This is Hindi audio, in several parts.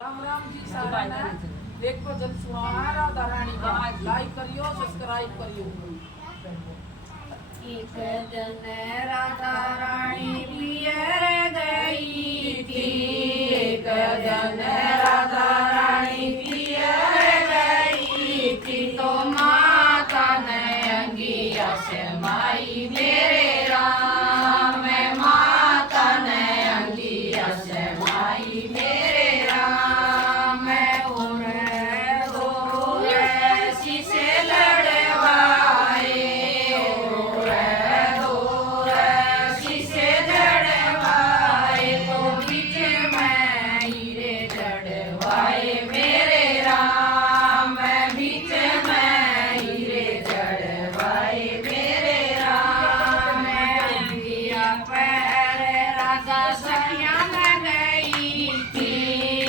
राम राम जी सारा ने एक भजन सुना राधा रानी का लाइक करियो सब्सक्राइब करियो। एक दिन राधा रानी पियर गई थी, एक दिन राधा रानी पियर गई थी, तो माता ने अंगिया से माई मेरे राम, माता ने अंगिया से माई मेरे राम, और दो ऐसी से लड़वाए, और दो ऐसी से लड़वाए, तो बीच में हीरे जड़वाए मेरे राम, बीच में हीरे जड़वाए मेरे राम, अंगिया पैर राधा सखिया में गई थी,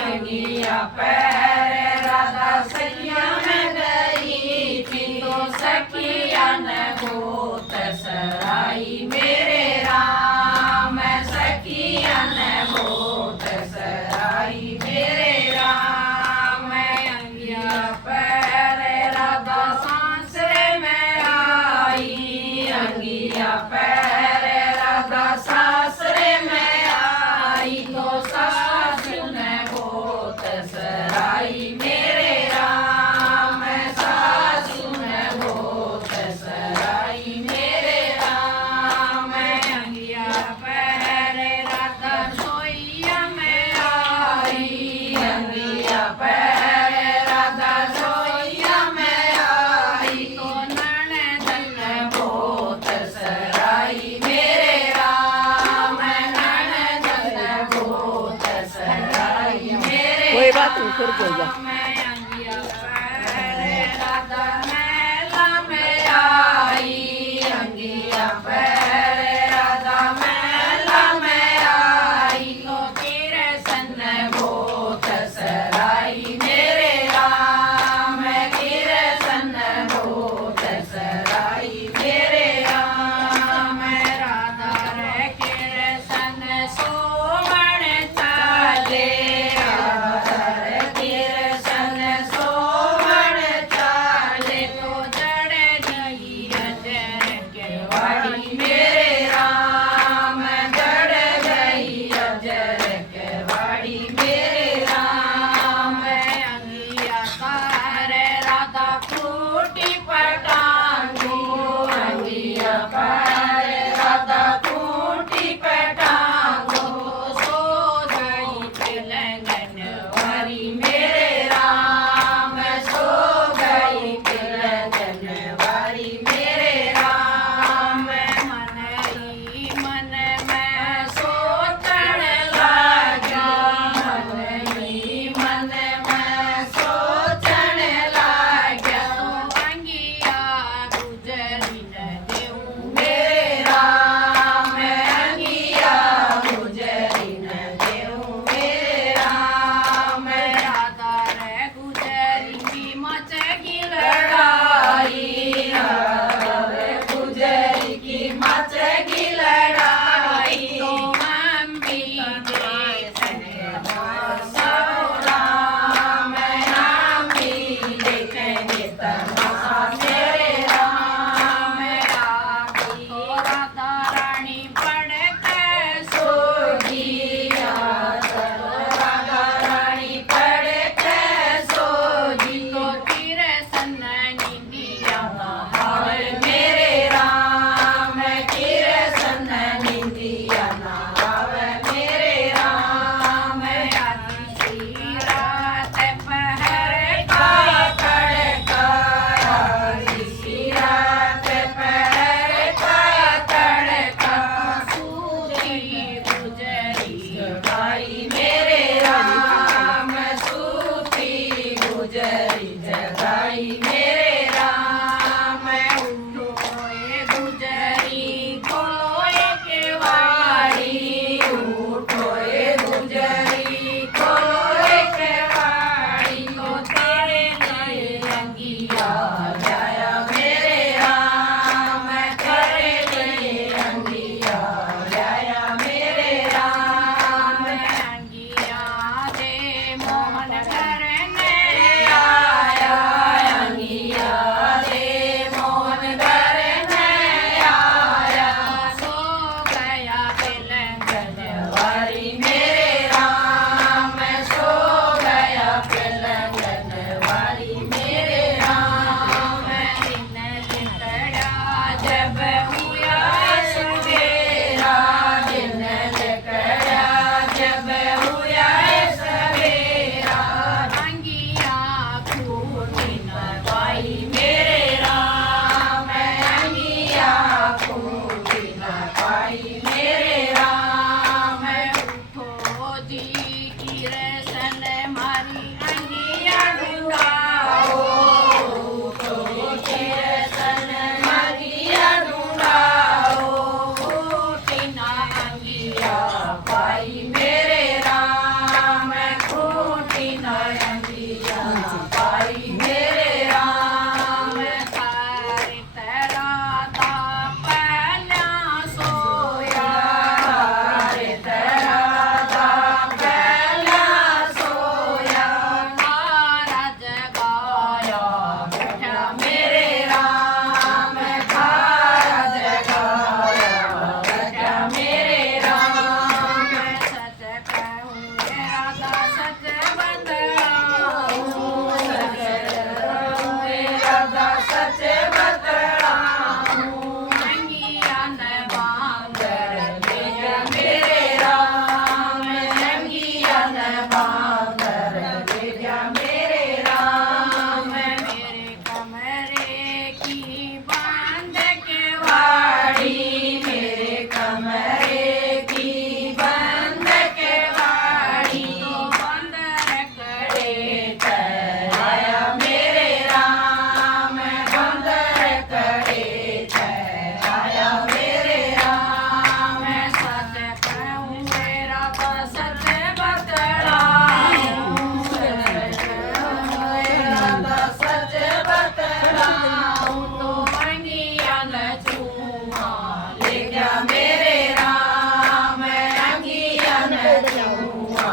अंगिया पैर राधा सखिया में गई थी, तो सखिया ने गोत सराई मेरे राम, सखिया ने गोत सराई मेरे राम, अंगिया पैर राधा सांसरे में आई, अंगिया पैर राधा सासरे में आई, तो सासु ने गोत सराई मेरे राम, सासु ने गोत सराई मेरे राम, अंगिया पैर राधा सोइया में आई, अंगिया पैर राधा सोइया में आई, तो ननदन ने गोत सराई मेरे राम, ननदन ने गोत सराई मेरे कोई बात नहीं, फिर कोई बात। राम, अंगिया पैर राधा मेला में आई, अंगिया पैर राधा मेला में आई, तो तेरे सन गोत सराई मेरे राम, तेरे सन गोत सराई मेरे राम, राधा रे केरे सन सोवण चाले, राधा रे केरे सन सोवण चाले, तो जड़े गई अजर के वाड़ी मेरे राम, जड़ गई अजर के वाड़ी मेरे राम, अंगिया तार राधा खूटी पटांगू, अंगिया पार राधा खूटी पटांगू, सो गई तिलंगन वारी मेरे राम, सो गई तिलंगन वारी मेरे राम, मन ही मन में सोचण लागी, मन ही मन में सोचण लाग्या, तो अंगिया गुजरी न देऊं मेरे राम, अंगिया गुजरी न देऊं मेरे राम, राधा मोहन करने आया अंगिया रे मोहन करने आया सो गया पिलंगनवारी मेरे राम सो गया पिलंगनवारी मेरे राम दिन लिकड़ा जब हुआ सवेरा दिन लिकड़ा जब हुआ सवेरा अंगिया खूटी न पाई मेरे राम अंगिया खूटी न पाई मेरे राम उठो जी की रसन मारी अंगिया ढूंढाओ उठो जी रसन मारिया ढूंढाओ खूटी न अंगिया पाई मेरे राम खूटी न अंगिया पाई मेरे राम तारी तेरा दा पहला सोया तारी तेरा दा पहला सोया तारा जगाया बैठा मेरे राम तारा जगाया बैठा मेरे राम सच कहूँ मेरा दा सच बतलाऊँ सच कहूँ मेरा दा सच बतलाऊँ अंगिया न बांगर भेजा मेरे राम अंगिया न बांगर भेजा मेरे राम मेरे कमरे की बांध के वाड़ी मेरे कमरे की बंद के वाड़ी तो बंद करे आया मेरे राम बंद करे आया मेरे राम सच कहूँ मेरा तो सच बतलाऊँ सच कहूँ मेरा तो सच बतलाऊँ तो अंगिया न छूआ ले गया मेरे राम अंगिया न छूआ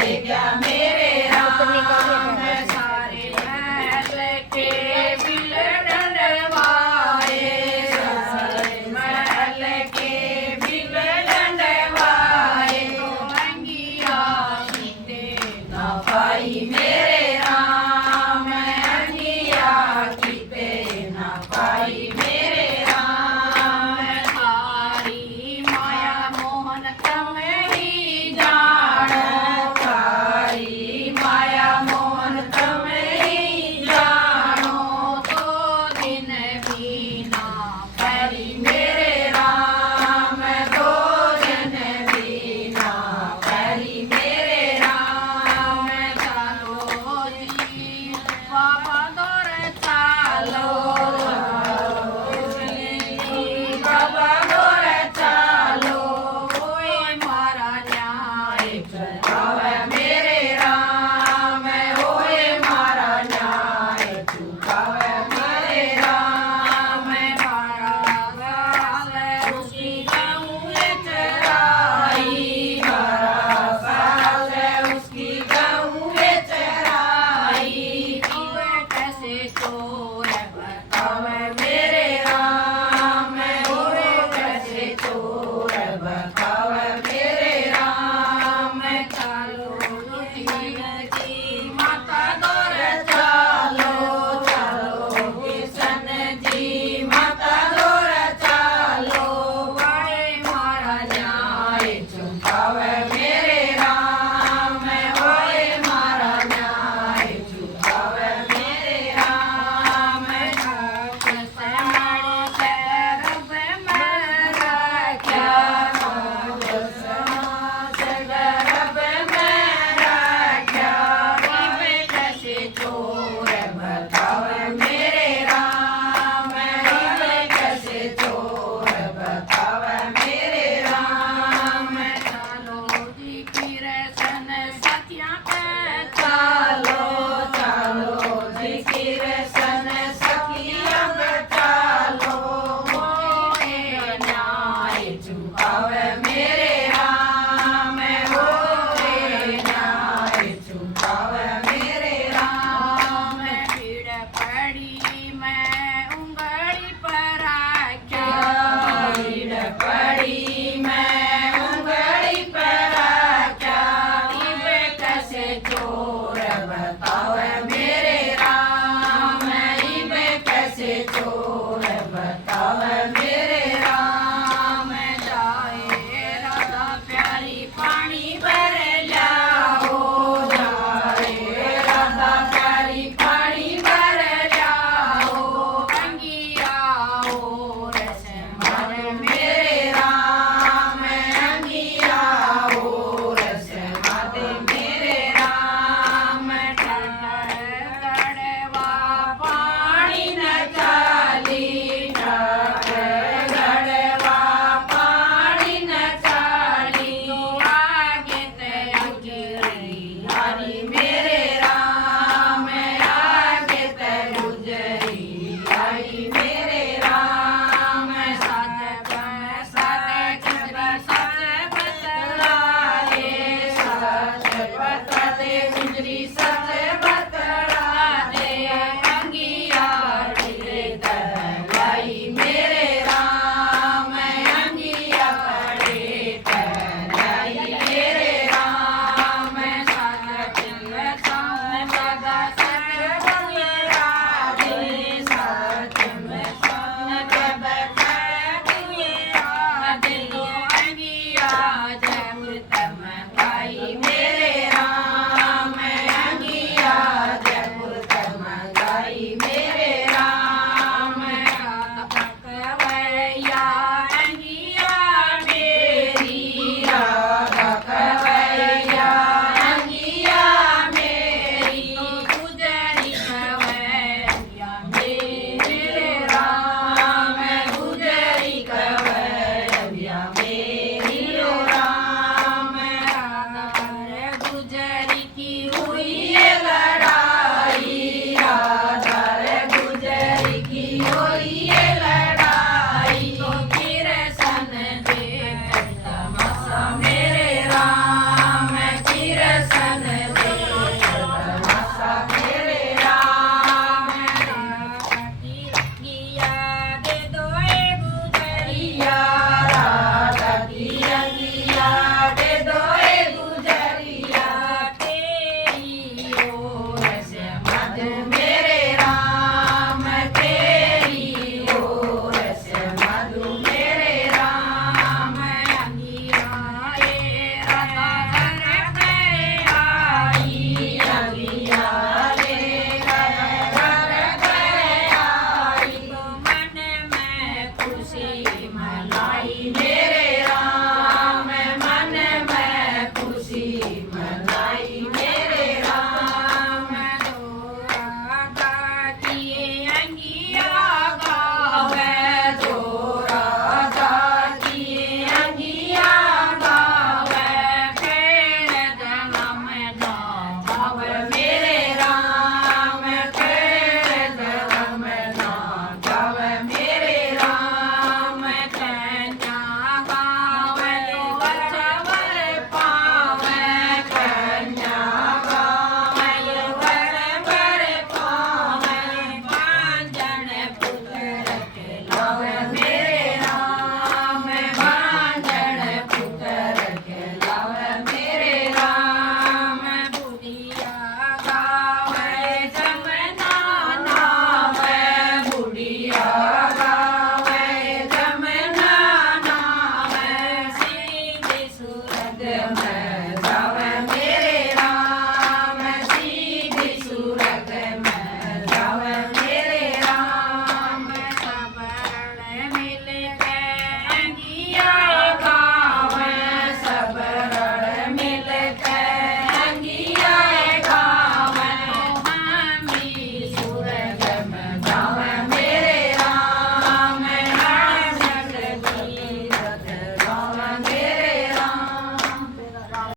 ले गया मेरे राम सारे महल के बिल डंडवाए सारे महल के बिल डंडवाए तो अंगिया कीते न पाई मेरे राम अंगिया कीते न पाई मेरे राम सारी माया मोहन तम ही जानो सारी माया मोहन तम ही जानो तो दिन बीना परी मेरे राम दो दिन बीना परी मेरे राम चलो चोर बतावे मेरे राम इमे कैसे चोर बतावे मेरे राम जाए राधा प्यारी पानी भर लाओ जाए राधा प्यारी पानी भर लाओ अंगिया और से मारे मेरे राम अंगिया और से मारे मेरे राम गड़वा पानी न चाली गड़वा पानी न चाली आगे ते गुजरी हरी मेरे राम आगे ते गुजरी हरी मेरे राम सत गुजरी सत बतलाए सत बतलाते गुजरी सत बतलाते अंगिया ढिले तलाई मेरे राम अंगिया पड़े तलाई मेरे राम सत सामने सदा सत गुजरा दे सत में सामने जब गुजरा दे अंगिया जब तम गाई मेरे राम अंगिया जब तम गाई मेरे राम कवैया अंगिया मेरी राधा कवैया अंगिया मेरी गुजरी कवैया मेरे राम गुजरी कवैया मेरी राम गुजरी की हुई है लड़ाई राधा गुजरी की हुई है लड़ाई तो फिर सन दे तमाशा मेरे राम फिर सन दे तमाशा मेरे राम गिया दे दो गुजरिया राधा की अंगिया दे दो गुजरिया तेरी ओर से मध मेरे राम तेरी ओर से मधु मेरे राम अंगिया राधा घर करे आई अंगिया घर करे आई तो मन में खुशी मनाई मेरे राम मन में खुशी मनाई मेरे राम दो राधा किए अंगिया गावे दो राधा किए अंगिया गावे खेल दलम ना गावे मेरे राम खेल दलम ना गावे मेरे राम कन्या गावे वरवर पावे कन्या गावे वरवर पावे बांझन पुत्र के लावे मेरे राम बांझन पुत्र के लावे मेरे राम बुढ़िया गावे जमना नावे बुढ़िया गावे जमना नावे सीधी सूरत में